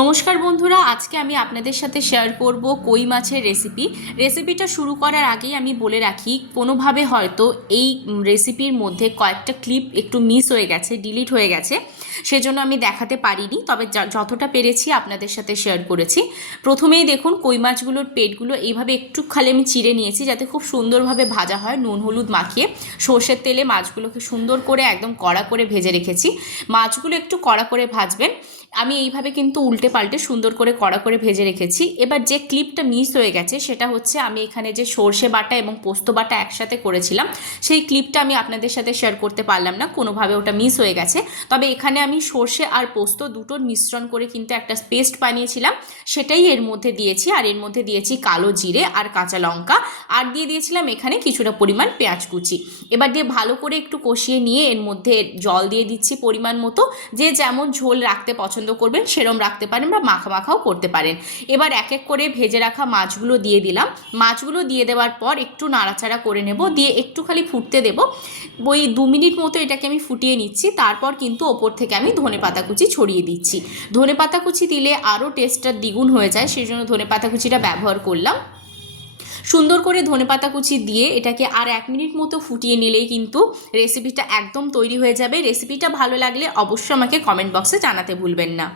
নমস্কার বন্ধুরা, আজকে আমি আপনাদের সাথে শেয়ার করব কই মাছের রেসিপিটা শুরু করার আগেই আমি বলে রাখি, কোনোভাবে হয়তো এই রেসিপির মধ্যে কয়েকটা ক্লিপ একটু মিস হয়ে গেছে, ডিলিট হয়ে গেছে, সেজন্য আমি দেখাতে পারিনি। তবে যতটা পেরেছি আপনাদের সাথে শেয়ার করেছি। প্রথমেই দেখুন, কই মাছগুলোর পেটগুলো এইভাবে একটু খালি আমি চিড়ে নিয়েছি, যাতে খুব সুন্দরভাবে ভাজা হয়। নুন হলুদ মাখিয়ে সর্ষের তেলে মাছগুলোকে সুন্দর করে একদম কড়া করে ভেজে রেখেছি। মাছগুলো একটু কড়া করে ভাজবেন। আমি এইভাবে কিন্তু উল্টে পাল্টে সুন্দর করে কড়া করে ভেজে রেখেছি। এবার যে ক্লিপটা মিস হয়ে গেছে সেটা হচ্ছে, আমি এখানে যে সর্ষে বাটা এবং পোস্ত বাটা একসাথে করেছিলাম, সেই ক্লিপটা আমি আপনাদের সাথে শেয়ার করতে পারলাম না, কোনোভাবে ওটা মিস হয়ে গেছে। তবে এখানে আমি সর্ষে আর পোস্ত দুটোর মিশ্রণ করে কিন্তু একটা পেস্ট বানিয়েছিলাম, সেটাই এর মধ্যে দিয়েছি। আর এর মধ্যে দিয়েছি কালো জিরে আর কাঁচা লঙ্কা, আর দিয়ে দিয়েছিলাম এখানে কিছুটা পরিমাণ পেঁয়াজ কুচি। এবার দিয়ে ভালো করে একটু কষিয়ে নিয়ে এর মধ্যে জল দিয়ে দিচ্ছি পরিমাণ মতো। যে যেমন ঝোল রাখতে পছন্দ করবেন সেরম রাখতে পারেন, বা মাখা মাখাও করতে পারেন। এবার এক এক করে ভেজে রাখা মাছগুলো দিয়ে দিলাম। মাছগুলো দিয়ে দেওয়ার পর একটু নাড়াচাড়া করে নেব, দিয়ে একটু খালি ফুটতে দেব। ওই 2 মিনিট মতো এটাকে আমি ফুটিয়ে নিচ্ছি। তারপর কিন্তু ওপর থেকে আমি ধনেপাতা কুচি ছড়িয়ে দিচ্ছি। ধনেপাতা কুচি দিলে আরও টেস্টটা দ্বিগুণ হয়ে যায়, সেই জন্য ধনেপাতা কুচিটা ব্যবহার করলাম। সুন্দর করে ধনেপাতা কুচি দিয়ে এটাকে আর 1 মিনিট মতো ফুটিয়ে নিলেই কিন্তু রেসিপিটা একদম তৈরি হয়ে যাবে। রেসিপিটা ভালো লাগলে অবশ্যই আমাকে কমেন্ট বক্সে জানাতে ভুলবেন না।